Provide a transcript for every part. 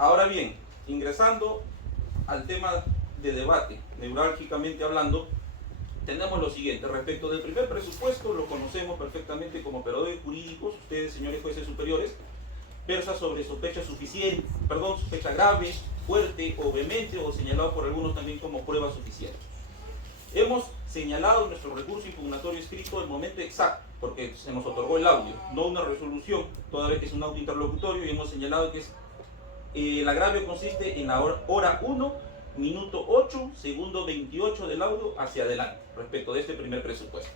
Ahora bien, ingresando al tema de debate, neurálgicamente hablando, tenemos lo siguiente. Respecto del primer presupuesto, lo conocemos perfectamente como operadores jurídicos, ustedes, señores jueces superiores, versa sobre sospecha suficiente, sospecha grave, fuerte o vehemente, o señalado por algunos también como prueba suficiente. Hemos señalado en nuestro recurso impugnatorio escrito el momento exacto, porque se nos otorgó el audio, no una resolución, toda vez que es un audio interlocutorio, y hemos señalado que es, el agravio consiste en la hora 1, minuto 8, segundo 28 del audio hacia adelante, respecto de este primer presupuesto.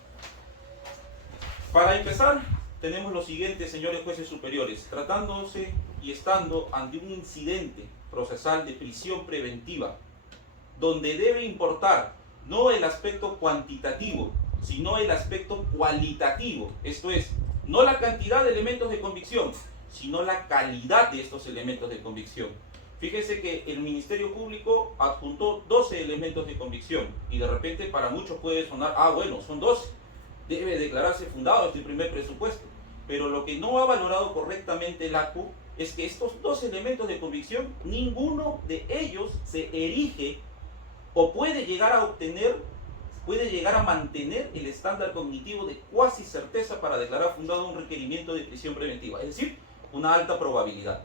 Para empezar, tenemos lo siguiente, señores jueces superiores, tratándose y estando ante un incidente procesal de prisión preventiva, donde debe importar no el aspecto cuantitativo, sino el aspecto cualitativo, esto es, no la cantidad de elementos de convicción, sino la calidad de estos elementos de convicción. Fíjense que el Ministerio Público adjuntó 12 elementos de convicción y de repente para muchos puede sonar, bueno, son 12, debe declararse fundado este primer presupuesto. Pero lo que no ha valorado correctamente el ACU es que estos 12 elementos de convicción, ninguno de ellos se erige o puede llegar a obtener, puede llegar a mantener el estándar cognitivo de cuasi certeza para declarar fundado un requerimiento de prisión preventiva, es decir, una alta probabilidad.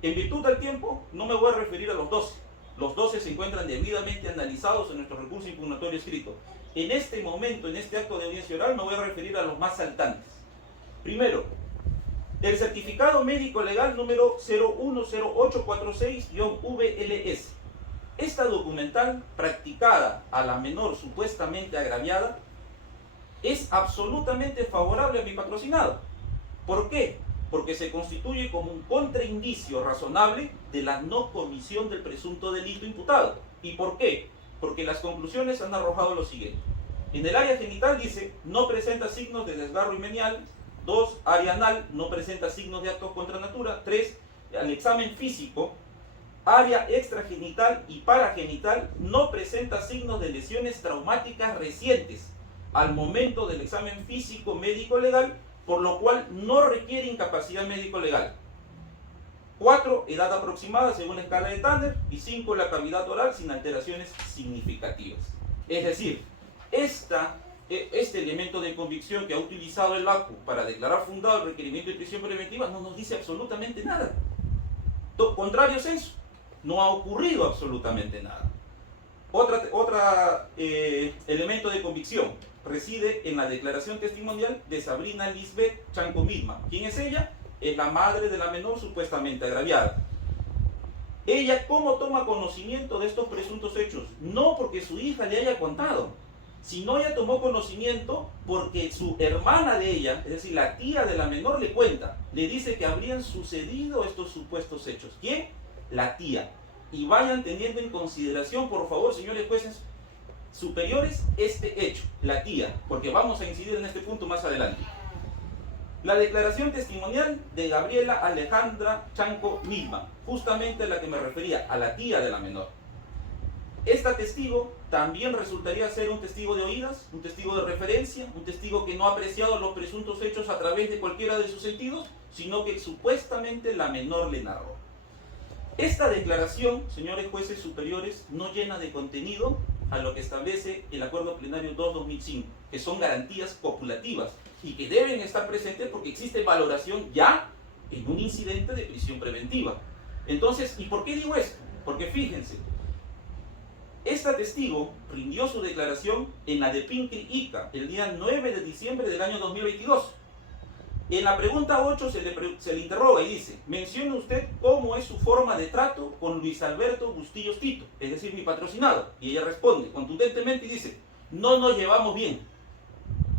En virtud del tiempo, no me voy a referir a los 12. Los 12 se encuentran debidamente analizados en nuestro recurso impugnatorio escrito. En este momento, en este acto de audiencia oral, me voy a referir a los más saltantes. Primero, el certificado médico legal número 010846-VLS. Esta documental, practicada a la menor supuestamente agraviada, es absolutamente favorable a mi patrocinado. ¿Por qué? Porque se constituye como un contraindicio razonable de la no comisión del presunto delito imputado. ¿Y por qué? Porque las conclusiones han arrojado lo siguiente. En el área genital dice, no presenta signos de desgarro y menial. 2, área anal, no presenta signos de actos contra natura. 3, al examen físico, área extragenital y paragenital no presenta signos de lesiones traumáticas recientes al momento del examen físico médico legal, por lo cual no requiere incapacidad médico-legal. 4, edad aproximada según la escala de Tanner. Y 5, la cavidad oral sin alteraciones significativas. Es decir, este elemento de convicción que ha utilizado el ACU para declarar fundado el requerimiento de prisión preventiva no nos dice absolutamente nada. Contrario censo, no ha ocurrido absolutamente nada. Otro elemento de convicción reside en la declaración testimonial de Sabrina Lisbeth Chanco Misma. ¿Quién es ella? Es la madre de la menor supuestamente agraviada. Ella, ¿cómo toma conocimiento de estos presuntos hechos? No porque su hija le haya contado, sino ella tomó conocimiento porque su hermana de ella, es decir, la tía de la menor, le cuenta, le dice que habrían sucedido estos supuestos hechos. ¿Quién? La tía. Y vayan teniendo en consideración, por favor, señores jueces superiores, este hecho, la tía, porque vamos a incidir en este punto más adelante. La declaración testimonial de Gabriela Alejandra Chanco Misma, justamente a la que me refería, a la tía de la menor. Esta testigo también resultaría ser un testigo de oídas, un testigo de referencia, un testigo que no ha apreciado los presuntos hechos a través de cualquiera de sus sentidos, sino que supuestamente la menor le narró. Esta declaración, señores jueces superiores, no llena de contenido a lo que establece el Acuerdo Plenario 2-2005, que son garantías copulativas y que deben estar presentes porque existe valoración ya en un incidente de prisión preventiva. Entonces, ¿y por qué digo esto? Porque fíjense, esta testigo rindió su declaración en la de Pincri Ica el día 9 de diciembre del año 2022. En la pregunta 8 se le interroga y dice, mencione usted cómo es su forma de trato con Luis Alberto Bustillos Tito, es decir, mi patrocinado. Y ella responde contundentemente y dice, no nos llevamos bien.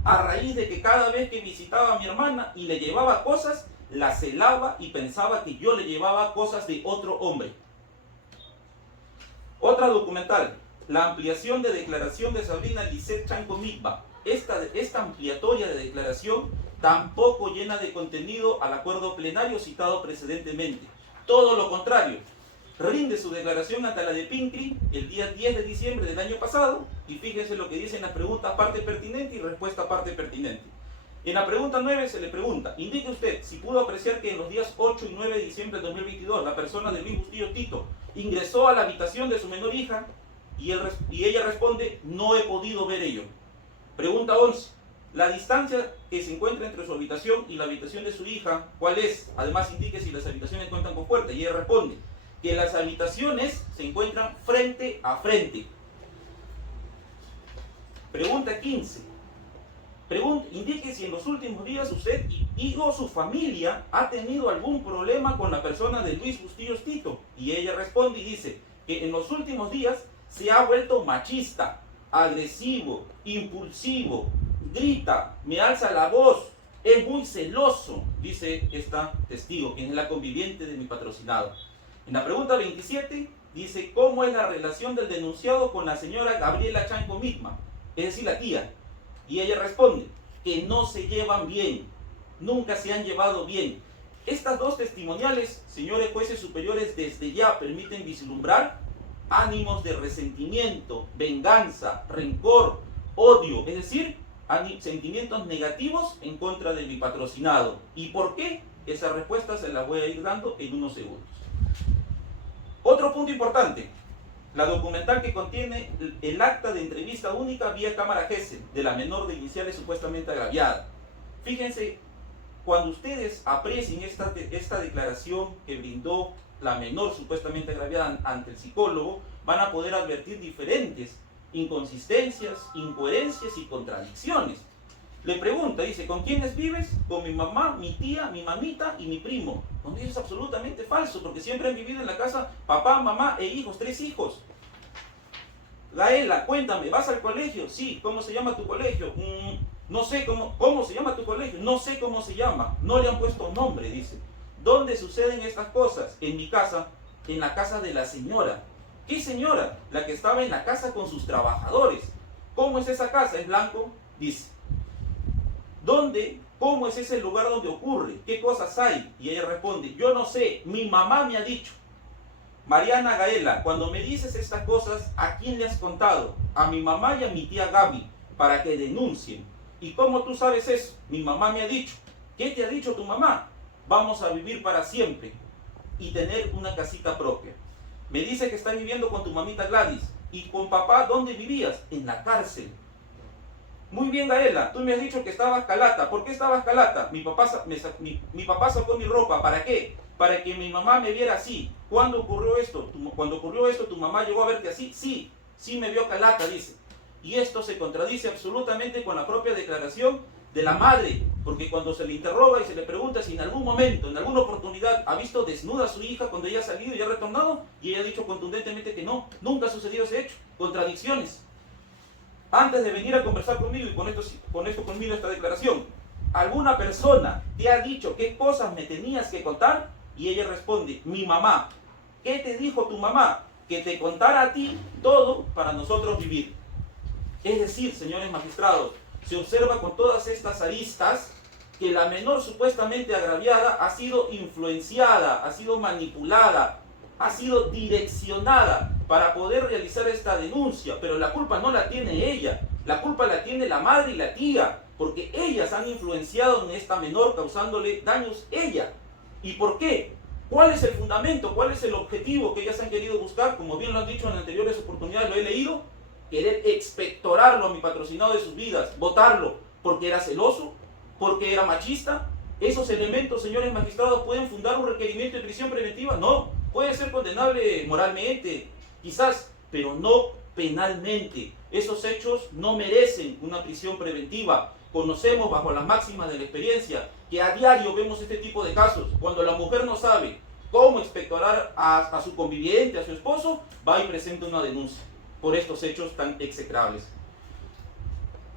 A raíz de que cada vez que visitaba a mi hermana y le llevaba cosas, la celaba y pensaba que yo le llevaba cosas de otro hombre. Otra documental, la ampliación de declaración de Sabrina Lisbeth Chanco Misma. Esta ampliatoria de declaración tampoco llena de contenido al acuerdo plenario citado precedentemente. Todo lo contrario, rinde su declaración ante la de Pincri el día 10 de diciembre del año pasado y fíjense lo que dicen las preguntas parte pertinente y respuesta parte pertinente. En la pregunta 9 se le pregunta, indique usted si pudo apreciar que en los días 8 y 9 de diciembre de 2022 la persona de Luis Bustillo Tito ingresó a la habitación de su menor hija y ella responde, no he podido ver ello. Pregunta 11, la distancia que se encuentra entre su habitación y la habitación de su hija, ¿cuál es? Además indique si las habitaciones cuentan con puerta y ella responde que las habitaciones se encuentran frente a frente. Pregunta 15. Indique si en los últimos días usted y o su familia ha tenido algún problema con la persona de Luis Bustillo Tito. Y ella responde y dice que en los últimos días se ha vuelto machista, agresivo, impulsivo, grita, me alza la voz, es muy celoso, dice esta testigo, quien es la conviviente de mi patrocinado. En la pregunta 27 dice, ¿cómo es la relación del denunciado con la señora Gabriela Chanco Mitma? Es decir, la tía. Y ella responde que no se llevan bien, nunca se han llevado bien. Estas dos testimoniales, señores jueces superiores, desde ya permiten vislumbrar ánimos de resentimiento, venganza, rencor, odio, es decir, sentimientos negativos en contra de mi patrocinado. ¿Y por qué? Esa respuesta se la voy a ir dando en unos segundos. Otro punto importante. La documental que contiene el acta de entrevista única vía cámara GESEL de la menor de iniciales supuestamente agraviada. Fíjense, cuando ustedes aprecien esta declaración que brindó la menor supuestamente agraviada ante el psicólogo, van a poder advertir diferentes inconsistencias, incoherencias y contradicciones. Le pregunta, dice, ¿con quiénes vives? Con mi mamá, mi tía, mi mamita y mi primo. Cuando eso es absolutamente falso, porque siempre han vivido en la casa papá, mamá e hijos, 3 hijos. Gaela, cuéntame, ¿vas al colegio? Sí. ¿Cómo se llama tu colegio? No sé cómo se llama tu colegio. No sé cómo se llama. No le han puesto nombre, dice. ¿Dónde suceden estas cosas? En mi casa, en la casa de la señora. ¿Qué señora? La que estaba en la casa con sus trabajadores. ¿Cómo es esa casa? ¿Es blanco? Dice. ¿Dónde? ¿Cómo es ese lugar donde ocurre? ¿Qué cosas hay? Y ella responde, yo no sé, mi mamá me ha dicho. Mariana Gaela, cuando me dices estas cosas, ¿a quién le has contado? A mi mamá y a mi tía Gaby, para que denuncien. ¿Y cómo tú sabes eso? Mi mamá me ha dicho. ¿Qué te ha dicho tu mamá? Vamos a vivir para siempre y tener una casita propia. Me dice que estás viviendo con tu mamita Gladys. ¿Y con papá dónde vivías? En la cárcel. Muy bien, Gaela, tú me has dicho que estabas calata. ¿Por qué estabas calata? Mi papá sacó mi ropa. ¿Para qué? Para que mi mamá me viera así. ¿Cuándo ocurrió esto? Cuando ocurrió esto, ¿tu mamá llegó a verte así? Sí me vio calata, dice. Y esto se contradice absolutamente con la propia declaración de la madre, porque cuando se le interroga y se le pregunta si en algún momento, en alguna oportunidad, ha visto desnuda a su hija cuando ella ha salido y ha retornado, y ella ha dicho contundentemente que no, nunca ha sucedido ese hecho. Contradicciones. Antes de venir a conversar conmigo, y con esto culmino esta declaración, ¿alguna persona te ha dicho qué cosas me tenías que contar? Y ella responde, mi mamá. ¿Qué te dijo tu mamá? Que te contara a ti todo para nosotros vivir. Es decir, señores magistrados, se observa con todas estas aristas que la menor supuestamente agraviada ha sido influenciada, ha sido manipulada, ha sido direccionada para poder realizar esta denuncia, pero la culpa no la tiene ella, la culpa la tiene la madre y la tía, porque ellas han influenciado en esta menor causándole daños ella. ¿Y por qué? ¿Cuál es el fundamento? ¿Cuál es el objetivo que ellas han querido buscar? Como bien lo han dicho en anteriores oportunidades, lo he leído, querer expectorarlo a mi patrocinado de sus vidas, votarlo porque era celoso, porque era machista. ¿Esos elementos, señores magistrados, pueden fundar un requerimiento de prisión preventiva? No, puede ser condenable moralmente, quizás, pero no penalmente. Esos hechos no merecen una prisión preventiva. Conocemos bajo las máximas de la experiencia que a diario vemos este tipo de casos. Cuando la mujer no sabe cómo expectorar a su conviviente, a su esposo, va y presenta una denuncia por estos hechos tan execrables.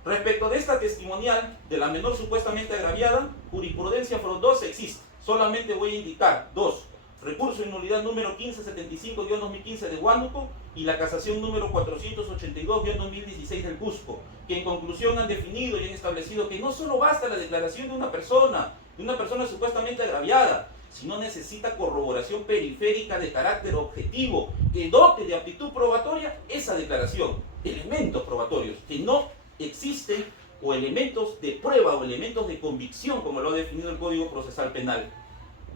Respecto de esta testimonial de la menor supuestamente agraviada, jurisprudencia frondosa existe. Solamente voy a indicar 2. Recurso en nulidad número 1575-2015 de Huánuco y la casación número 482-2016 del Cusco, que en conclusión han definido y han establecido que no solo basta la declaración de una persona supuestamente agraviada, sino necesita corroboración periférica de carácter objetivo, que dote de aptitud probatoria esa declaración, elementos probatorios que no existen o elementos de prueba o elementos de convicción, como lo ha definido el Código Procesal Penal.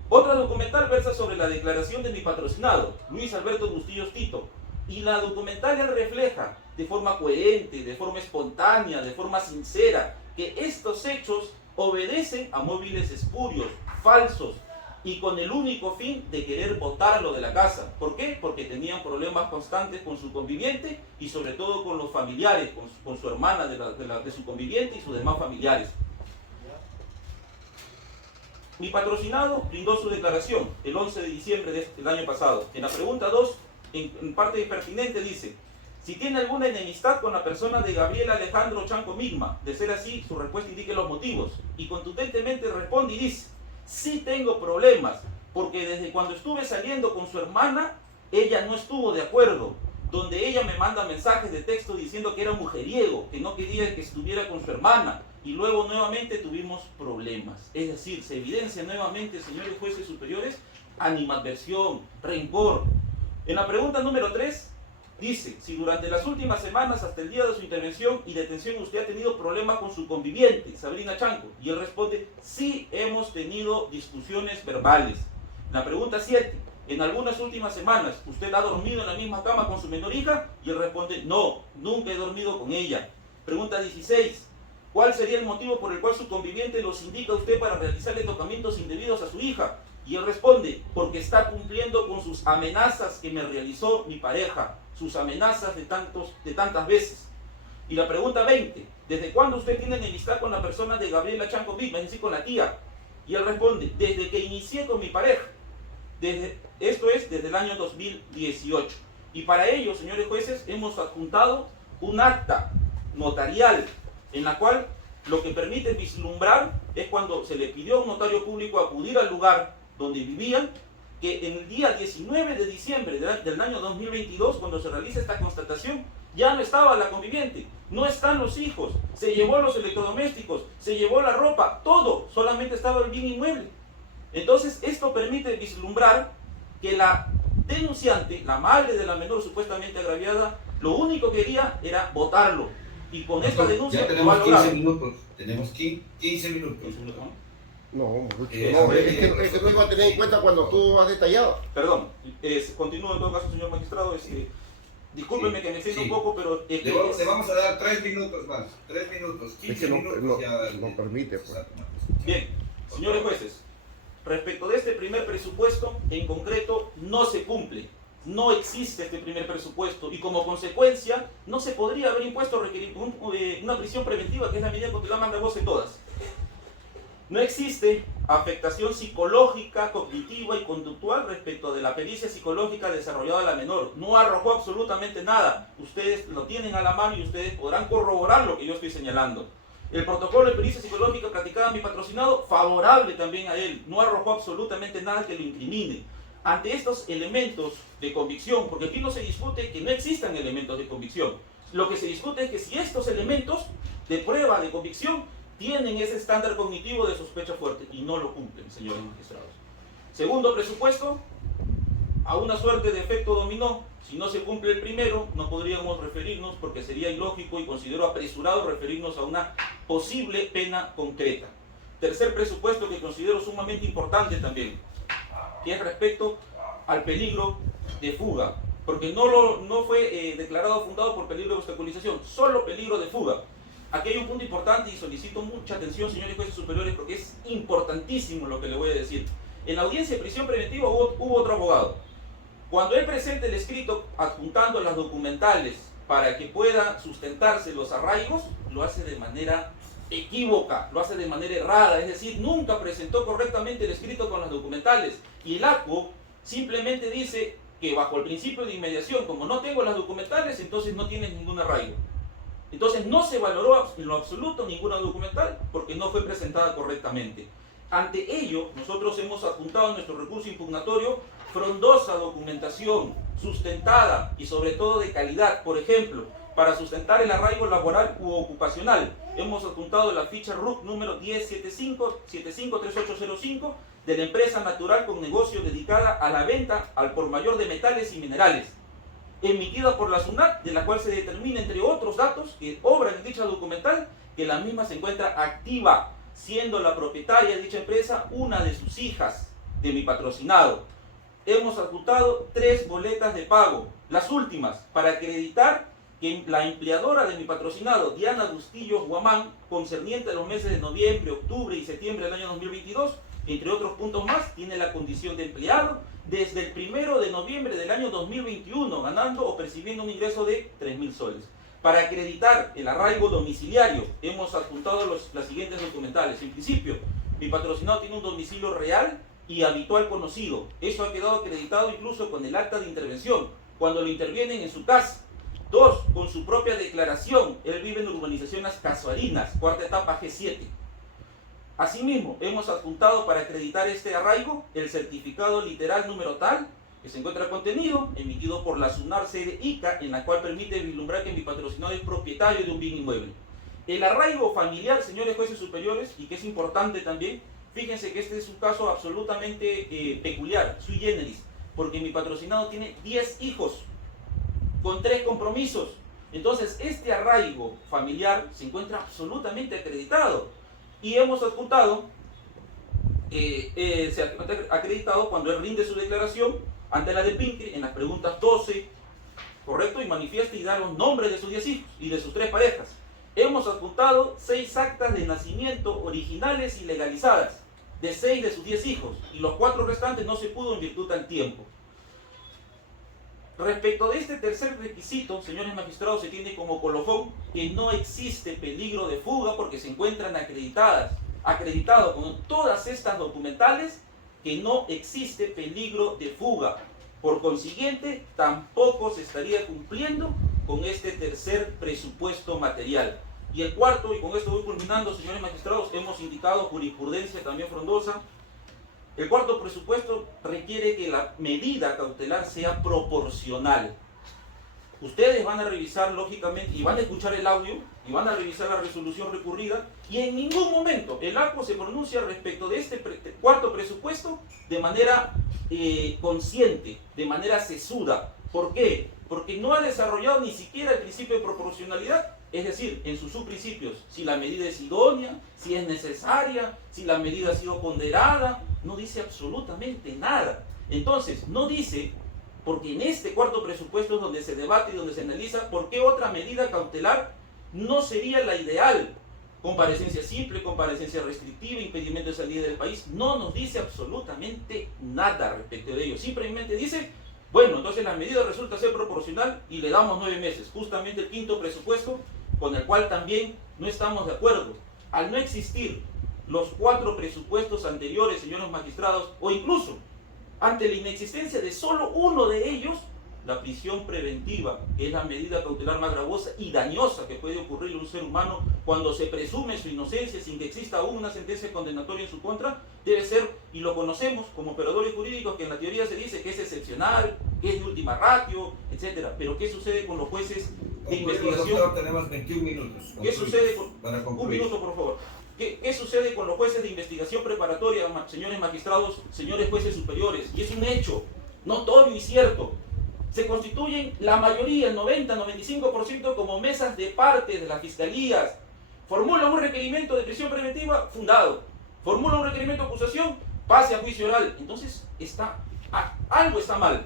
Otra documental versa sobre la declaración de mi patrocinado, Luis Alberto Bustillos Tito, y la documental él refleja de forma coherente, de forma espontánea, de forma sincera, que estos hechos obedecen a móviles espurios, falsos, y con el único fin de querer botarlo de la casa. ¿Por qué? Porque tenían problemas constantes con su conviviente y sobre todo con los familiares, con su hermana de su conviviente y sus demás familiares. Mi patrocinado brindó su declaración el 11 de diciembre del año pasado. En la pregunta 2, en parte pertinente, dice: si tiene alguna enemistad con la persona de Gabriel Alejandro Chanco Migma, de ser así, su respuesta indique los motivos. Y contundentemente responde y dice: sí tengo problemas, porque desde cuando estuve saliendo con su hermana, ella no estuvo de acuerdo, donde ella me manda mensajes de texto diciendo que era mujeriego, que no quería que estuviera con su hermana, y luego nuevamente tuvimos problemas. Es decir, se evidencia nuevamente, señores jueces superiores, animadversión, rencor. En la pregunta número 3, dice: si durante las últimas semanas hasta el día de su intervención y detención usted ha tenido problemas con su conviviente, Sabrina Chanco. Y él responde: sí, hemos tenido discusiones verbales. La pregunta 7, en algunas últimas semanas, ¿usted ha dormido en la misma cama con su menor hija? Y él responde: no, nunca he dormido con ella. Pregunta 16, ¿cuál sería el motivo por el cual su conviviente los indica a usted para realizarle tocamientos indebidos a su hija? Y él responde: porque está cumpliendo con sus amenazas que me realizó mi pareja, sus amenazas de tantas veces. Y la pregunta 20, ¿desde cuándo usted tiene enemistad con la persona de Gabriela Chanco Migma, es decir, con la tía? Y él responde: desde que inicié con mi pareja, esto es, desde el año 2018. Y para ello, señores jueces, hemos adjuntado un acta notarial en la cual lo que permite vislumbrar es cuando se le pidió a un notario público acudir al lugar donde vivían, que en el día 19 de diciembre del año 2022, cuando se realiza esta constatación, ya no estaba la conviviente, no están los hijos, se llevó los electrodomésticos, se llevó la ropa, todo, solamente estaba el bien inmueble. Entonces, esto permite vislumbrar que la denunciante, la madre de la menor supuestamente agraviada, lo único que quería era botarlo. Y con esta denuncia... Ya tenemos 15 minutos. Tenemos 15 minutos. No, es que no iba a tener en cuenta cuando tú has detallado. Perdón, continúo en todo caso, señor magistrado. Discúlpeme Sí, que me extienda sí. un poco, pero... Le vamos a dar 3 minutos más. 3 minutos. 15 Es que minutos no permite. Pues. Bien, señores jueces, respecto de este primer presupuesto, en concreto, no se cumple. No existe este primer presupuesto y como consecuencia no se podría haber impuesto una prisión preventiva, que es la medida cautelar más gravosa de todas. No existe afectación psicológica, cognitiva y conductual respecto de la pericia psicológica desarrollada a la menor. No arrojó absolutamente nada. Ustedes lo tienen a la mano y ustedes podrán corroborar lo que yo estoy señalando. El protocolo de pericia psicológica practicada a mi patrocinado, favorable también a él. No arrojó absolutamente nada que lo incrimine. Ante estos elementos de convicción, porque aquí no se discute que no existan elementos de convicción. Lo que se discute es que si estos elementos de prueba de convicción tienen ese estándar cognitivo de sospecha fuerte y no lo cumplen, señores magistrados. Segundo presupuesto, a una suerte de efecto dominó. Si no se cumple el primero, no podríamos referirnos, porque sería ilógico y considero apresurado referirnos a una posible pena concreta. Tercer presupuesto que considero sumamente importante también, que es respecto al peligro de fuga, porque no fue declarado fundado por peligro de obstaculización, solo peligro de fuga. Aquí hay un punto importante y solicito mucha atención, señores jueces superiores, porque es importantísimo lo que le voy a decir. En la audiencia de prisión preventiva hubo otro abogado. Cuando él presenta el escrito adjuntando las documentales para que pueda sustentarse los arraigos, lo hace de manera equívoca, lo hace de manera errada, es decir, nunca presentó correctamente el escrito con las documentales. Y el ACUO simplemente dice que bajo el principio de inmediación, como no tengo las documentales, entonces no tiene ningún arraigo. Entonces no se valoró en lo absoluto ninguna documental porque no fue presentada correctamente. Ante ello, nosotros hemos adjuntado a nuestro recurso impugnatorio frondosa documentación, sustentada y sobre todo de calidad. Por ejemplo, para sustentar el arraigo laboral u ocupacional, hemos adjuntado la ficha RUT número 1075-753805 de la empresa natural con negocio dedicada a la venta al por mayor de metales y minerales, emitida por la SUNAT, de la cual se determina, entre otros datos que obran en dicha documental, que la misma se encuentra activa, siendo la propietaria de dicha empresa una de sus hijas de mi patrocinado. Hemos adjuntado 3 boletas de pago, las últimas, para acreditar que la empleadora de mi patrocinado, Diana Bustillos Guamán, concerniente a los meses de noviembre, octubre y septiembre del año 2022, entre otros puntos más, tiene la condición de empleado desde el 1 de noviembre del año 2021, ganando o percibiendo un ingreso de 3.000 soles. Para acreditar el arraigo domiciliario, hemos adjuntado las siguientes documentales. En principio, mi patrocinado tiene un domicilio real y habitual conocido. Eso ha quedado acreditado incluso con el acta de intervención, cuando lo intervienen en su casa. 2, con su propia declaración. Él vive en urbanización Las Casuarinas, cuarta etapa G7. Asimismo, hemos adjuntado para acreditar este arraigo el certificado literal número tal, que se encuentra contenido, emitido por la SUNAR sede ICA, en la cual permite vislumbrar que mi patrocinado es propietario de un bien inmueble. El arraigo familiar, señores jueces superiores, y que es importante también, fíjense que este es un caso absolutamente peculiar, sui generis, porque mi patrocinado tiene 10 hijos, con 3 compromisos. Entonces, este arraigo familiar se encuentra absolutamente acreditado. Y hemos adjuntado, se ha acreditado cuando él rinde su declaración ante la DEPINCE en las preguntas 12, correcto, y manifiesta y da los nombres de sus 10 hijos y de sus 3 parejas. Hemos adjuntado 6 actas de nacimiento originales y legalizadas de 6 de sus 10 hijos, y los 4 restantes no se pudo en virtud del tiempo. Respecto de este tercer requisito, señores magistrados, se tiene como colofón que no existe peligro de fuga porque se encuentran acreditado con todas estas documentales que no existe peligro de fuga. Por consiguiente, tampoco se estaría cumpliendo con este tercer presupuesto material. Y el cuarto, y con esto voy culminando, señores magistrados, hemos indicado jurisprudencia también frondosa. El cuarto presupuesto requiere que la medida cautelar sea proporcional. Ustedes van a revisar lógicamente y van a escuchar el audio y van a revisar la resolución recurrida, y en ningún momento el ACO se pronuncia respecto de este cuarto presupuesto de manera consciente, de manera sesuda. ¿Por qué? Porque no ha desarrollado ni siquiera el principio de proporcionalidad, es decir, en sus subprincipios, si la medida es idónea, si es necesaria, si la medida ha sido ponderada, no dice absolutamente nada. Entonces, no dice, porque en este cuarto presupuesto es donde se debate y donde se analiza por qué otra medida cautelar no sería la ideal. Comparecencia simple, comparecencia restrictiva, impedimento de salida del país, no nos dice absolutamente nada respecto de ello. Simplemente dice, bueno, entonces la medida resulta ser proporcional y le damos 9 meses. Justamente el quinto presupuesto, con el cual también no estamos de acuerdo. Al no existir los 4 presupuestos anteriores, señores magistrados, o incluso ante la inexistencia de solo uno de ellos, la prisión preventiva, que es la medida cautelar más gravosa y dañosa que puede ocurrir a un ser humano cuando se presume su inocencia sin que exista aún una sentencia condenatoria en su contra, debe ser, y lo conocemos como operadores jurídicos, que en la teoría se dice que es excepcional, que es de última ratio, etc. Pero ¿qué sucede con los jueces de investigación? Doctor, tenemos 21 minutos. ¿Qué sucede con... Para concluir. Un minuto, por favor. ¿Qué sucede con los jueces de investigación preparatoria, señores magistrados, señores jueces superiores? Y es un hecho notorio y cierto. Se constituyen la mayoría, el 90-95%, como mesas de parte de las fiscalías. Formulan un requerimiento de prisión preventiva fundado. Formulan un requerimiento de acusación, pase a juicio oral. Entonces, algo está mal.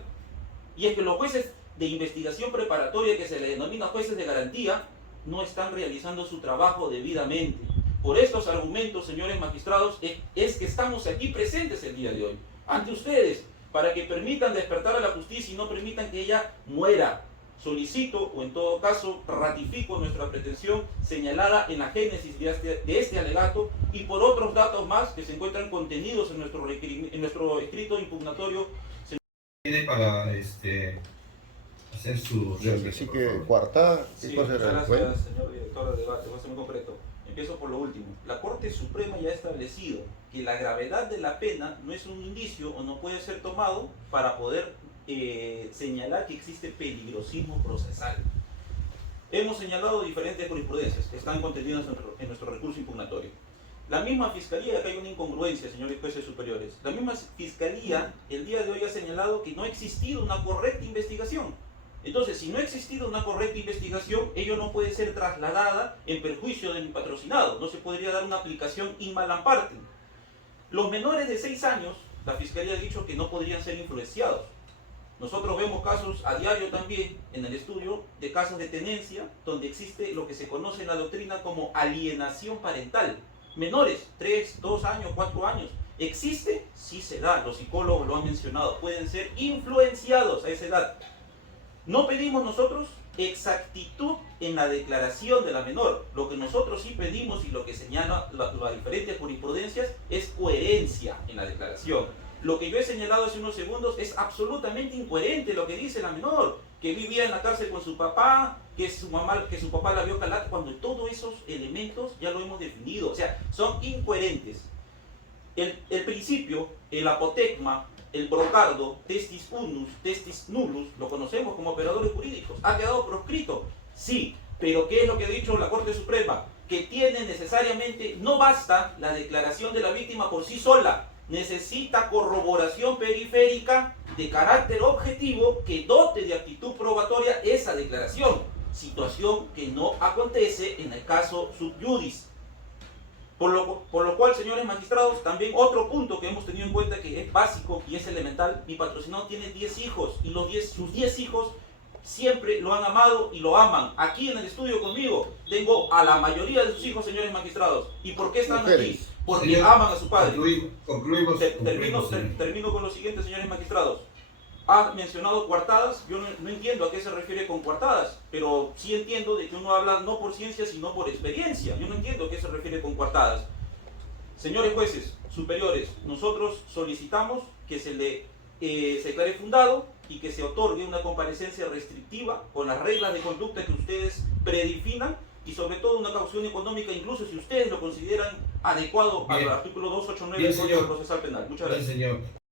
Y es que los jueces de investigación preparatoria, que se le denomina jueces de garantía, no están realizando su trabajo debidamente. Por estos argumentos, señores magistrados, es que estamos aquí presentes el día de hoy, ante ustedes, para que permitan despertar a la justicia y no permitan que ella muera. Solicito, o en todo caso, ratifico nuestra pretensión señalada en la génesis de este alegato y por otros datos más que se encuentran contenidos en nuestro escrito impugnatorio. Tiene para hacer su... Así que cuarta, Sí, muchas gracias, señor director de debate, voy a ser muy concreto. Empiezo por lo último. La Corte Suprema ya ha establecido que la gravedad de la pena no es un indicio o no puede ser tomado para poder señalar que existe peligrosismo procesal. Hemos señalado diferentes jurisprudencias que están contenidas en nuestro recurso impugnatorio. La misma Fiscalía, acá hay una incongruencia, señores jueces superiores. La misma Fiscalía el día de hoy ha señalado que no ha existido una correcta investigación. Entonces, si no ha existido una correcta investigación, ello no puede ser trasladada en perjuicio de mi patrocinado. No se podría dar una aplicación in malam partem. Los menores de 6 años, la Fiscalía ha dicho que no podrían ser influenciados. Nosotros vemos casos a diario también en el estudio de casos de tenencia donde existe lo que se conoce en la doctrina como alienación parental. Menores, 3, 2 años, 4 años. ¿Existe? Sí se da, los psicólogos lo han mencionado. Pueden ser influenciados a esa edad. No pedimos nosotros exactitud en la declaración de la menor. Lo que nosotros sí pedimos y lo que señala las diferentes jurisprudencias es coherencia en la declaración. Lo que yo he señalado hace unos segundos es absolutamente incoherente lo que dice la menor, que vivía en la cárcel con su papá, que su papá la vio calar, cuando todos esos elementos ya lo hemos definido. O sea, son incoherentes. El principio, el apotegma, el brocardo, testis unus, testis nullus, lo conocemos como operadores jurídicos. ¿Ha quedado proscrito? Sí, pero ¿qué es lo que ha dicho la Corte Suprema? Que tiene necesariamente, no basta la declaración de la víctima por sí sola, necesita corroboración periférica de carácter objetivo que dote de actitud probatoria esa declaración, situación que no acontece en el caso sub judice. Por lo cual, señores magistrados, también otro punto que hemos tenido en cuenta que es básico y es elemental, mi patrocinado tiene 10 hijos y sus 10 hijos siempre lo han amado y lo aman. Aquí en el estudio conmigo tengo a la mayoría de sus hijos, señores magistrados. ¿Y por qué están aquí? Porque Señor, aman a su padre. Concluimos. Termino con lo siguiente, señores magistrados. Ha mencionado coartadas, yo no entiendo a qué se refiere con coartadas, pero sí entiendo de que uno habla no por ciencia, sino por experiencia. Yo no entiendo a qué se refiere con coartadas. Señores jueces superiores, nosotros solicitamos que se declare fundado y que se otorgue una comparecencia restrictiva con las reglas de conducta que ustedes predefinan y sobre todo una caución económica, incluso si ustedes lo consideran adecuado al artículo 289 del Código Procesal Penal. Muchas gracias. Bien, señor.